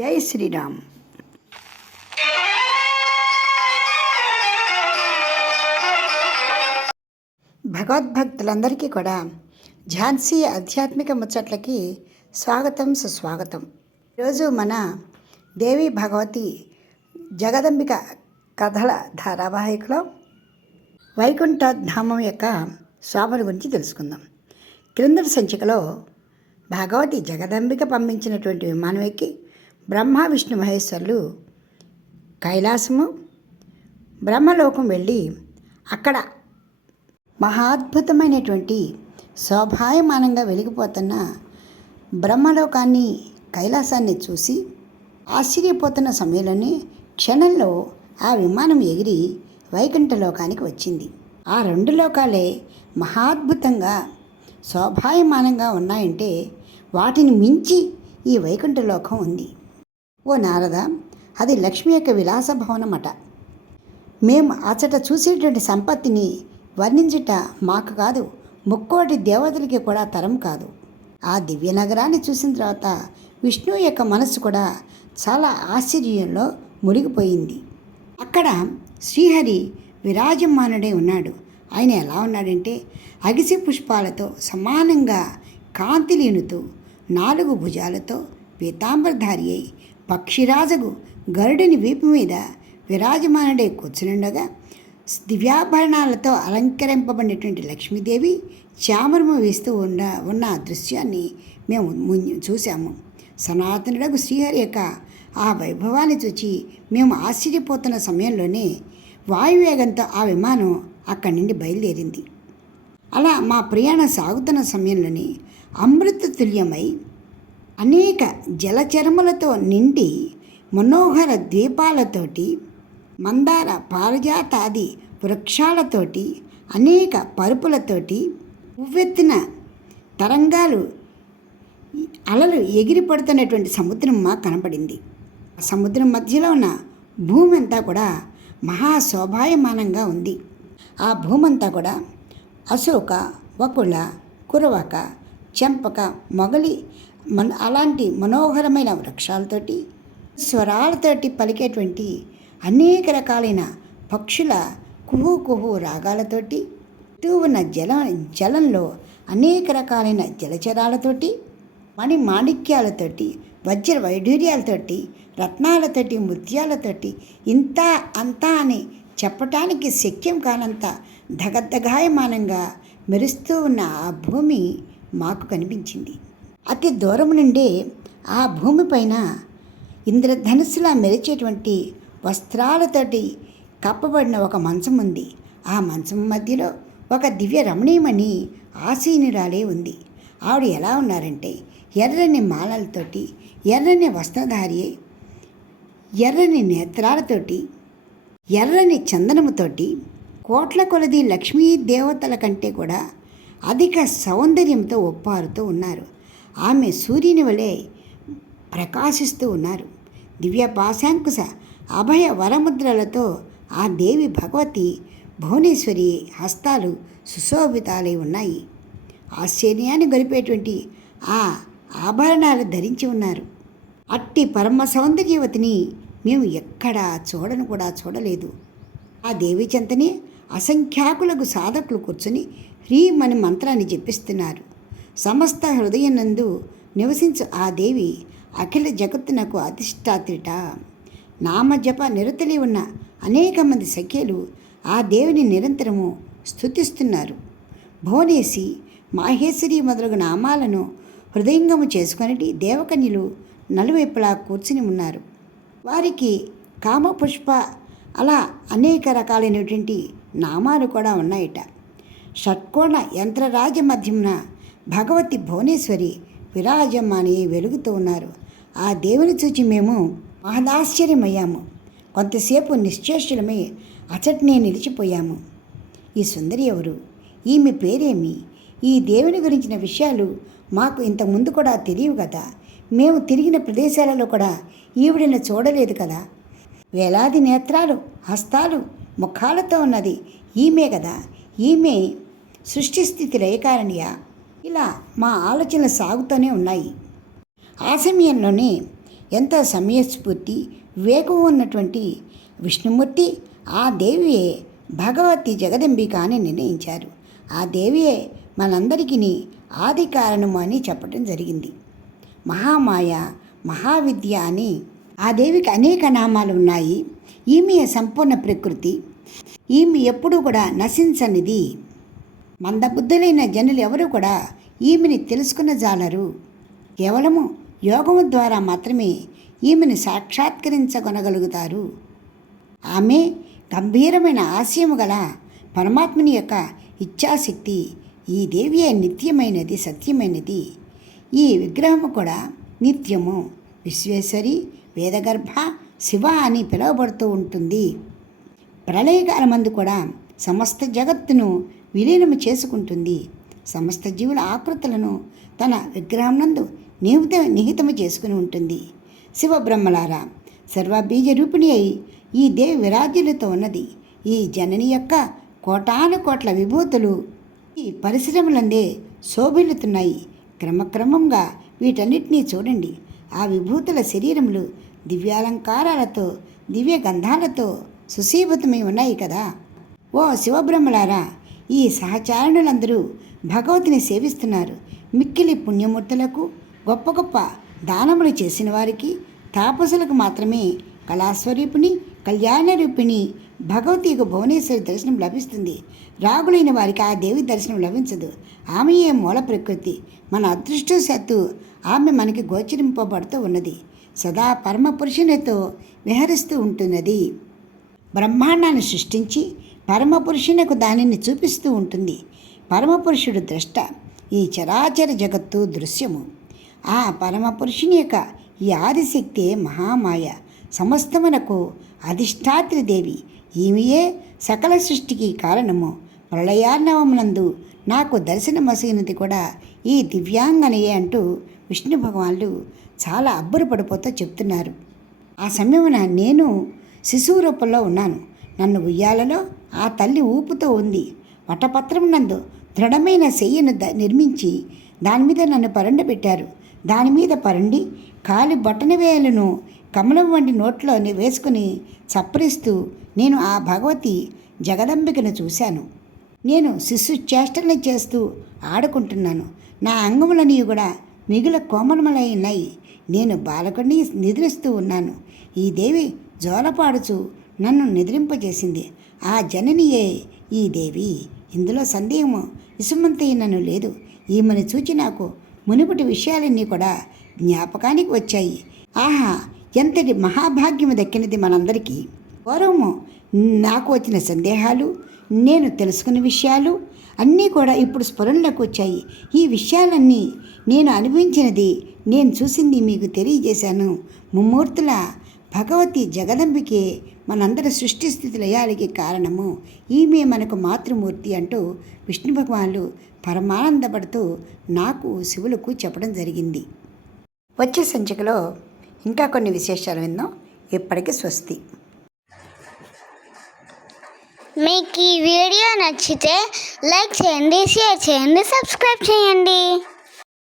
జై శ్రీరామ్. భగవద్భక్తులందరికీ కూడా ఝాన్సీ ఆధ్యాత్మిక ముచ్చట్లకి స్వాగతం, సుస్వాగతం. ఈరోజు మన దేవి భగవతి జగదంబిక కథల ధారావాహికలో వైకుంఠ ధామం యొక్క శోభల గురించి తెలుసుకుందాం. క్రిందటి సంచికలో భగవతి జగదంబిక పంపించినటువంటి విమానం ఎక్కి బ్రహ్మ విష్ణు మహేశ్వరులు కైలాసము బ్రహ్మలోకం వెళ్ళి అక్కడ మహాద్భుతమైనటువంటి శోభాయమానంగా వెలిగిపోతున్న బ్రహ్మలోకాన్ని కైలాసాన్ని చూసి ఆశ్చర్యపోతున్న సమయంలోనే క్షణంలో ఆ విమానం ఎగిరి వైకుంఠలోకానికి వచ్చింది. ఆ రెండు లోకాలే మహాద్భుతంగా శోభాయమానంగా ఉన్నాయంటే వాటిని మించి ఈ వైకుంఠలోకం ఉంది. ఓ నారద, అది లక్ష్మి యొక్క విలాస భవనమట. మేము అచట చూసేటువంటి సంపత్తిని వర్ణించుట మాకు కాదు, ముక్కోటి దేవతలకి కూడా తరం కాదు. ఆ దివ్య నగరాన్ని చూసిన తర్వాత విష్ణు యొక్క మనస్సు కూడా చాలా ఆశ్చర్యంలో మునిగిపోయింది. అక్కడ శ్రీహరి విరాజమానుడై ఉన్నాడు. ఆయన ఎలా ఉన్నాడంటే అగిసి పుష్పాలతో సమానంగా కాంతిలీనుతూ 4 భుజాలతో పీతాంబరధారి అయి పక్షిరాజగు గరుడిని వీపు మీద విరాజమానుడై కూర్చునుండగా దివ్యాభరణాలతో అలంకరింపబడినటువంటి లక్ష్మీదేవి చామరము వేస్తూ ఉన్న ఆ దృశ్యాన్ని మేము చూశాము. సనాతనుడకు శ్రీహరి యొక్క ఆ వైభవాన్ని చూచి మేము ఆశ్చర్యపోతున్న సమయంలోనే వాయువేగంతో ఆ విమానం అక్కడి నుండి బయలుదేరింది. అలా మా ప్రయాణం సాగుతున్న సమయంలోనే అమృత తుల్యమై అనేక జలచరములతో నిండి మనోహర ద్వీపాలతోటి మందార పారిజాతాది వృక్షాలతోటి అనేక పరుపులతోటి ఉవ్వెత్తిన తరంగాలు అలలు ఎగిరిపడుతున్నటువంటి సముద్రం మాకు కనపడింది. సముద్రం మధ్యలో ఉన్న భూమి అంతా కూడా మహాశోభాయమానంగా ఉంది. ఆ భూమి అంతా కూడా అశోక, వకుల, కురవక, చెంపక మొగలి అలాంటి మనోహరమైన వృక్షాలతోటి స్వరాలతోటి పలికేటువంటి అనేక రకాలైన పక్షుల కుహు కుహు రాగాలతోటి ఉన్న జలంలో అనేక రకాలైన జలచరాలతోటి మాణిక్యాలతోటి వజ్ర వైఢూర్యాలతోటి రత్నాలతోటి ముత్యాలతోటి ఇంత అంతా అని చెప్పటానికి శక్యం కానంత దగద్దగాయమానంగా మెరుస్తూ ఉన్న ఆ భూమి మాకు కనిపించింది. అతి దూరం నుండి ఆ భూమిపైన ఇంద్రధనుస్సులా మెరిచేటువంటి వస్త్రాలతోటి కప్పబడిన ఒక మంచం ఉంది. ఆ మంచం మధ్యలో ఒక దివ్య రమణీయమణి ఆసీనురాలే ఉంది. ఆవిడ ఎలా ఉన్నారంటే ఎర్రని మాలలతోటి, ఎర్రని వస్త్రధారి, ఎర్రని నేత్రాలతోటి, ఎర్రని చందనముతోటి కోట్ల కొలది లక్ష్మీ దేవతల కంటే కూడా అధిక సౌందర్యంతో ఒప్పారుతూ ఉన్నారు. ఆమె సూర్యుని వలె ప్రకాశిస్తూ ఉన్నారు. దివ్య పాశాంకుశ అభయ వరముద్రలతో ఆ దేవి భగవతి భువనేశ్వరి హస్తాలు సుశోభితాలై ఉన్నాయి. ఆశ్చర్యాన్ని గొలిపేటువంటి ఆ ఆభరణాలు ధరించి ఉన్నారు. అట్టి పరమ సౌందర్యవతిని మేము ఎక్కడా చూడలేదు. ఆ దేవి చెంతనే అసంఖ్యాకులకు సాధకులు కూర్చొని హ్రీం అనే మంత్రాన్ని జపిస్తున్నారు. సమస్త హృదయనందు నివసించు ఆ దేవి అఖిల జగత్తునకు అధిష్టాత్రిట. నామజప నిరతలి ఉన్న అనేక మంది సఖ్యలు ఆ దేవిని నిరంతరము స్తుతిస్తున్నారు. భువనేసి, మాహేశ్వరి మొదలగు నామాలను హృదయంగము చేసుకొనిటి దేవకన్యలు నలువైపులా కూర్చుని ఉన్నారు. వారికి కామపుష్ప అలా అనేక రకాలైనటువంటి నామాలు కూడా ఉన్నాయట. షట్కోణ యంత్రరాజ మధ్యమున భగవతి భువనేశ్వరి విరాజమాని వెలుగుతూ ఉన్నారు. ఆ దేవుని చూచి మేము మహదాశ్చర్యమయ్యాము. కొంతసేపు నిశ్చేష్టులమై అచట్నే నిలిచిపోయాము. ఈ సుందరి ఎవరు? ఈమె పేరేమి? ఈ దేవుని గురించిన విషయాలు మాకు ఇంతకుముందు కూడా తెలియవు కదా. మేము తిరిగిన ప్రదేశాలలో కూడా ఈవిడని చూడలేదు కదా. వేలాది నేత్రాలు, హస్తాలు, ముఖాలతో ఉన్నది ఈమె కదా. ఈమె సృష్టి స్థితి లయకారణియా? ఇలా మా ఆలోచనలు సాగుతూనే ఉన్నాయి. ఆ సమయంలోనే ఎంతో సమయస్ఫూర్తి వివేకం ఉన్నటువంటి విష్ణుమూర్తి ఆ దేవియే భగవతి జగదంబిక అని నిర్ణయించారు. ఆ దేవియే మనందరికీ ఆది కారణము అని చెప్పడం జరిగింది. మహామాయ, మహావిద్య అని ఆ దేవికి అనేక నామాలు ఉన్నాయి. ఈమె సంపూర్ణ ప్రకృతి. ఈమె ఎప్పుడూ కూడా నశించనిది. మందబుద్ధులైన జనులు ఎవరు కూడా ఈమెని తెలుసుకున్న జాలరు. కేవలము యోగము ద్వారా మాత్రమే ఈమెను సాక్షాత్కరించగొనగలుగుతారు. ఆమె గంభీరమైన ఆశయము గల పరమాత్మని యొక్క ఇచ్ఛాశక్తి. ఈ దేవియే నిత్యమైనది, సత్యమైనది. ఈ విగ్రహము కూడా నిత్యము. విశ్వేశ్వరి, వేదగర్భ, శివ అని పిలువబడుతూ ఉంటుంది. ప్రళయకాలమందు కూడా సమస్త జగత్తును విలీనము చేసుకుంటుంది. సమస్త జీవుల ఆకృతులను తన విగ్రహం నందు నిహితము చేసుకుని ఉంటుంది. శివబ్రహ్మలారా, సర్వబీజ రూపిణి అయి ఈ దేవి విరాజ్యులతో ఉన్నది. ఈ జనని యొక్క కోటాను కోట్ల విభూతులు ఈ పరిశ్రమలందే శోభిల్లుతున్నాయి. క్రమక్రమంగా వీటన్నిటినీ చూడండి. ఆ విభూతుల శరీరములు దివ్యాలంకారాలతో, దివ్య గంధాలతో సుశీభూతమై ఉన్నాయి కదా. ఓ శివబ్రహ్మలారా, ఈ సహచారణులందరూ భగవతిని సేవిస్తున్నారు. మిక్కిలి పుణ్యమూర్తులకు, గొప్ప గొప్ప దానములు చేసిన వారికి, తాపసులకు మాత్రమే కళాస్వరూపిణి, కళ్యాణరూపిణి భగవతి యొక్క భువనేశ్వరి దర్శనం లభిస్తుంది. రాగులైన వారికి ఆ దేవి దర్శనం లభించదు. ఆమెయే మూల ప్రకృతి. మన అదృష్టవశాత్తు ఆమె మనకి గోచరింపబడుతూ ఉన్నది. సదా పరమపురుషునితో విహరిస్తూ ఉంటున్నది. బ్రహ్మాండాన్ని సృష్టించి పరమపురుషునకు దానిని చూపిస్తూ ఉంటుంది. పరమపురుషుడు ద్రష్ట. ఈ చరాచర జగత్తు దృశ్యము. ఆ పరమపురుషుని యొక్క ఈ ఆదిశక్తి మహామాయ, సమస్తమునకు అధిష్టాత్రి దేవి. ఈమెయే సకల సృష్టికి కారణము. ప్రళయార్ణవమునందు నాకు దర్శనమసిగినది కూడా ఈ దివ్యాంగనయే అంటూ విష్ణు భగవానులు చాలా అబ్బురపడిపోతూ చెప్తున్నారు. ఆ సమయమున నేను శిశువు రూపంలో ఉన్నాను. నన్ను ఉయ్యాలలో ఆ తల్లి ఊపుతూ ఉంది. వటపత్రం నందు దృఢమైన శయ్యను నిర్మించి దాని మీద నన్ను పరుండబెట్టారు. దాని మీద పరుండి కాలి బొటన వేలును కమలం వంటి నోట్లో వేసుకుని చప్పరిస్తూ నేను ఆ భగవతి జగదంబికను చూశాను. నేను శిశు చేష్టలను చేస్తూ ఆడుకుంటున్నాను. నా అంగములని కూడా మిగుల కోమలమలై ఉన్నాయి. నేను బాలకుడిని నిద్రిస్తూ ఉన్నాను. ఈ దేవి జోలపాడుచు నన్ను నిద్రింపజేసింది. ఆ జననియే ఈ దేవి. ఇందులో సందేహము ఇసుమంతైనను లేదు. ఈమెను చూచి నాకు మునుపటి విషయాలన్నీ కూడా జ్ఞాపకానికి వచ్చాయి. ఆహా, ఎంతటి మహాభాగ్యము దక్కినది మనందరికీ. పూర్వము నాకు వచ్చిన సందేహాలు, నేను తెలుసుకున్న విషయాలు అన్నీ కూడా ఇప్పుడు స్ఫురణలోకి వచ్చాయి. ఈ విషయాలన్నీ నేను అనుభవించినది, నేను చూసింది మీకు తెలియజేశాను. ముమ్మూర్తుల భగవతి జగదంబికే మనందరి సృష్టి స్థితి లయాలకి కారణము. ఈమె మనకు మాతృమూర్తి అంటూ విష్ణు భగవానులు పరమానందపడుతూ నాకు, శివులకు చెప్పడం జరిగింది. వచ్చే సంచికలో ఇంకా కొన్ని విశేషాలు విందాం. ఇప్పటికీ స్వస్తి. మీకు ఈ వీడియో నచ్చితే లైక్ చేయండి, షేర్ చేయండి, సబ్స్క్రైబ్ చేయండి.